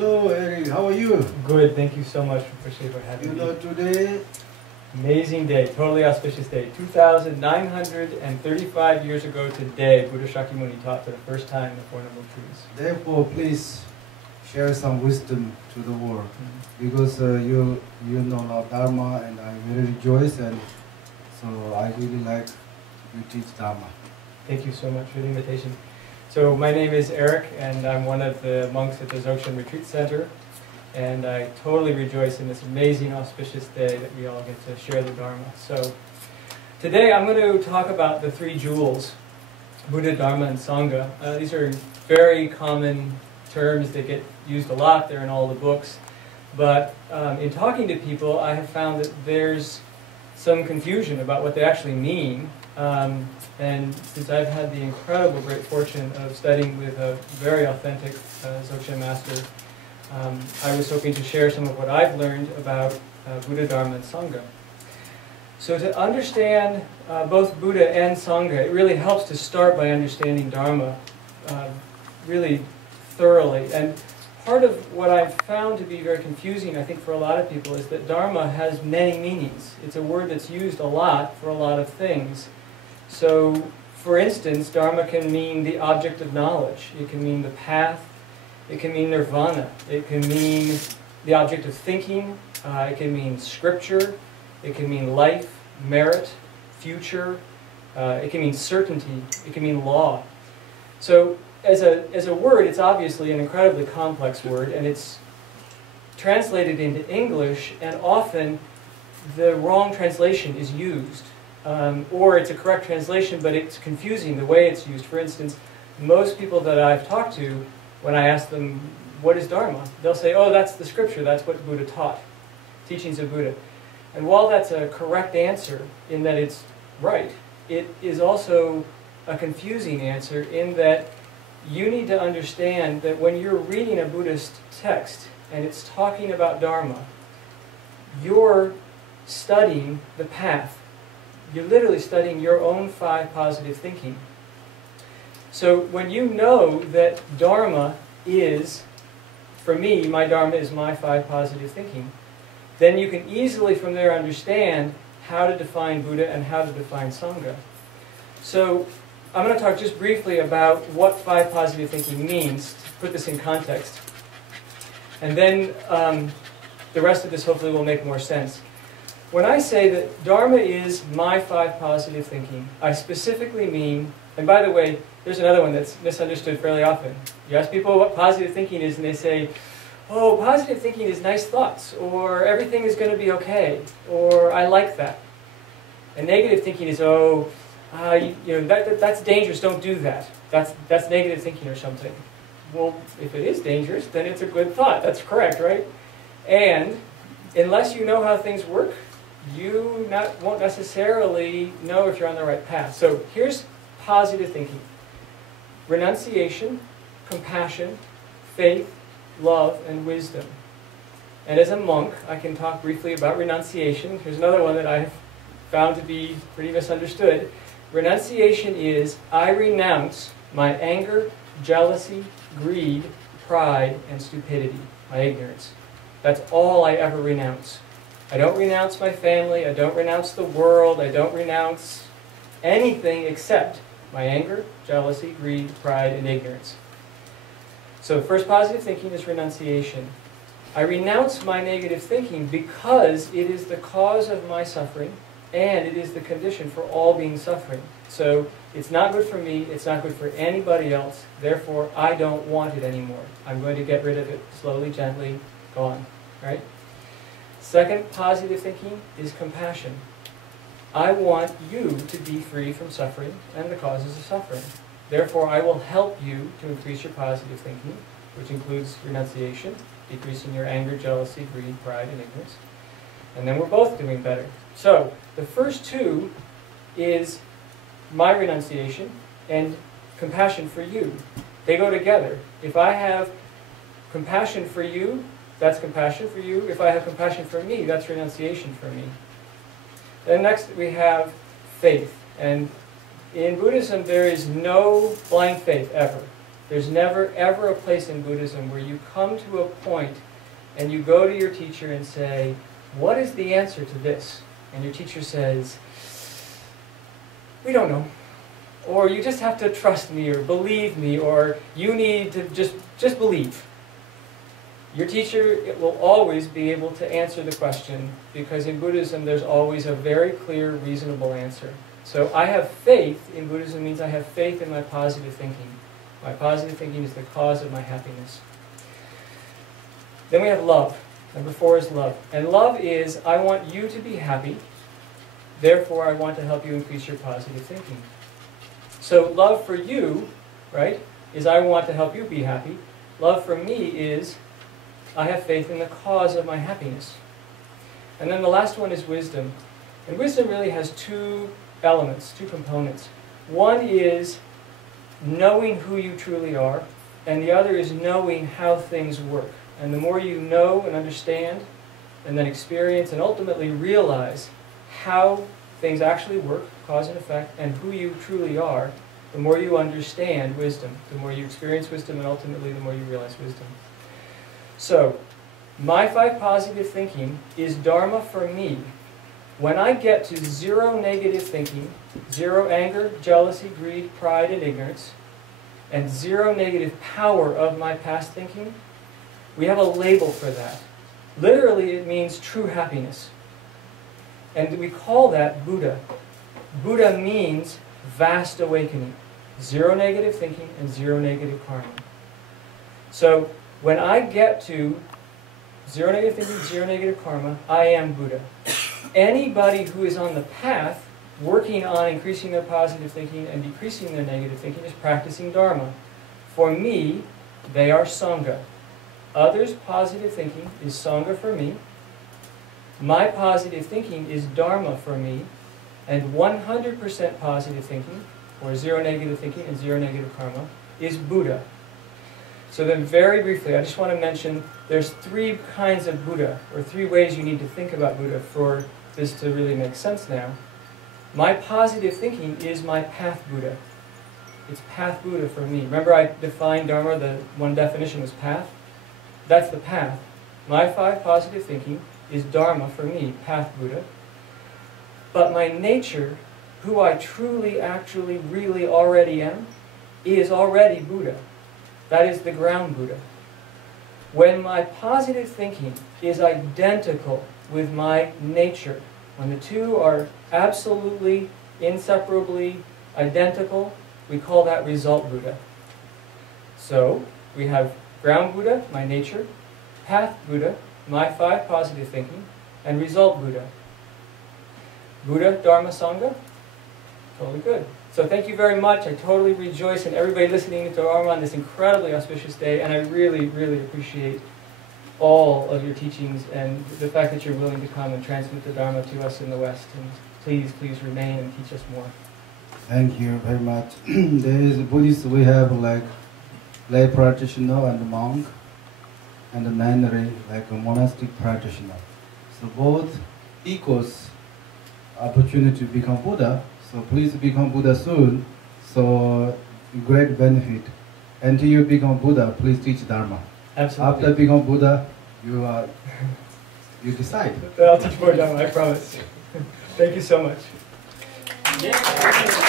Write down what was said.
Hello, Erik. How are you? Good. Thank you so much for having me. Today, Amazing day. Totally auspicious day. 2,935 years ago today, Buddha Shakyamuni taught for the first time the Four Noble Truths. therefore, please share some wisdom to the world. Because you know our Dharma, and I very rejoice, and so I really like you teach Dharma. Thank you so much for the invitation. So my name is Erik, and I'm one of the monks at the Dzogchen Retreat Center. And I totally rejoice in this amazing, auspicious day that we all get to share the Dharma. So today I'm going to talk about the three jewels, Buddha, Dharma, and Sangha. These are very common terms that get used a lot. They're in all the books. But in talking to people, I have found that there's some confusion about what they actually mean. And since I've had the incredible great fortune of studying with a very authentic Dzogchen master, I was hoping to share some of what I've learned about Buddha, Dharma, and Sangha. So to understand both Buddha and Sangha, it really helps to start by understanding Dharma really thoroughly. And part of what I've found to be very confusing, I think, for a lot of people is that Dharma has many meanings. It's a word that's used a lot for a lot of things. So, for instance, Dharma can mean the object of knowledge. It can mean the path. It can mean nirvana. It can mean the object of thinking. It can mean scripture. It can mean life, merit, future. It can mean certainty. It can mean law. So as a word, it's obviously an incredibly complex word, and it's translated into English, and often the wrong translation is used. Or it's a correct translation, but it's confusing the way it's used. For instance, most people that I've talked to, when I ask them, what is Dharma? They'll say, oh, that's the scripture, that's what Buddha taught, teachings of Buddha. And while that's a correct answer in that it's right, it is also a confusing answer in that you need to understand that when you're reading a Buddhist text and it's talking about Dharma, you're studying the path. You're literally studying your own 5 positive thinking. So when you know that Dharma is, for me, my Dharma is my 5 positive thinking, then you can easily from there understand how to define Buddha and how to define Sangha. So I'm going to talk just briefly about what 5 positive thinking means, to put this in context. And then the rest of this hopefully will make more sense. When I say that Dharma is my 5 positive thinking, I specifically mean, and by the way, there's another one that's misunderstood fairly often. You ask people what positive thinking is, and they say, oh, positive thinking is nice thoughts, or everything is going to be okay, or I like that. And negative thinking is, oh, that's dangerous, don't do that. That's negative thinking or something. Well, if it is dangerous, then it's a good thought. That's correct, right? And unless you know how things work, you won't necessarily know if you're on the right path. So here's positive thinking. Renunciation, compassion, faith, love, and wisdom. And as a monk, I can talk briefly about renunciation. Here's another one that I've found to be pretty misunderstood. Renunciation is, I renounce my anger, jealousy, greed, pride, and stupidity, my ignorance. That's all I ever renounce. I don't renounce my family, I don't renounce the world, I don't renounce anything except my anger, jealousy, greed, pride, and ignorance. So first positive thinking is renunciation. I renounce my negative thinking because it is the cause of my suffering, and it is the condition for all being suffering. So it's not good for me, it's not good for anybody else, therefore I don't want it anymore. I'm going to get rid of it slowly, gently, gone. Right? Second positive thinking is compassion. I want you to be free from suffering and the causes of suffering. Therefore, I will help you to increase your positive thinking, which includes renunciation, decreasing your anger, jealousy, greed, pride, and ignorance. And then we're both doing better. So, the first two is my renunciation and compassion for you. They go together. If I have compassion for you, that's compassion for you. If I have compassion for me, that's renunciation for me. Then next we have faith. And in Buddhism, there is no blind faith ever. There's never, ever a place in Buddhism where you come to a point and you go to your teacher and say, what is the answer to this? And your teacher says, we don't know. Or you just have to trust me, or believe me, or you need to just believe. Your teacher will always be able to answer the question, because in Buddhism there's always a very clear, reasonable answer. So I have faith in Buddhism means I have faith in my positive thinking. My positive thinking is the cause of my happiness. Then we have love. Number 4 is love. And love is, I want you to be happy, therefore I want to help you increase your positive thinking. So love for you, right, is I want to help you be happy. Love for me is, I have faith in the cause of my happiness. And then the last one is wisdom. And wisdom really has 2 elements, 2 components. One is knowing who you truly are, and the other is knowing how things work. And the more you know and understand, and then experience and ultimately realize how things actually work, cause and effect, and who you truly are, the more you understand wisdom, the more you experience wisdom, and ultimately the more you realize wisdom. So, my 5 positive thinking is Dharma for me. When I get to 0 negative thinking, 0 anger, jealousy, greed, pride, and ignorance, and 0 negative power of my past thinking, we have a label for that. Literally, it means true happiness. And we call that Buddha. Buddha means vast awakening. 0 negative thinking and 0 negative karma. So, when I get to 0 negative thinking, 0 negative karma, I am Buddha. Anybody who is on the path, working on increasing their positive thinking and decreasing their negative thinking, is practicing Dharma. For me, they are Sangha. Others' positive thinking is Sangha for me. My positive thinking is Dharma for me. And 100% positive thinking, or 0 negative thinking and 0 negative karma, is Buddha. So then very briefly, I just want to mention there's 3 kinds of Buddha, or 3 ways you need to think about Buddha for this to really make sense now. My positive thinking is my path Buddha. It's path Buddha for me. Remember I defined Dharma, the one definition was path? That's the path. My 5 positive thinking is Dharma for me, path Buddha. But my nature, who I truly, actually, really already am, is already Buddha. That is the ground Buddha. When my positive thinking is identical with my nature, when the 2 are absolutely, inseparably identical, we call that result Buddha. So, we have ground Buddha, my nature, path Buddha, my 5 positive thinking, and result Buddha. Buddha, Dharma, Sangha, totally good. So thank you very much. I totally rejoice in everybody listening to Dharma on this incredibly auspicious day, and I really, really appreciate all of your teachings and the fact that you're willing to come and transmit the Dharma to us in the West. And please, please remain and teach us more. Thank you very much. There is Buddhists, we have like lay practitioner and monk, and the nunnery, like a monastic practitioner. So both equals opportunity to become Buddha. So please become Buddha soon. So great benefit. Until you become Buddha, please teach Dharma. Absolutely. After become Buddha, you decide. I'll teach more Dharma, I promise. Thank you so much. Yeah.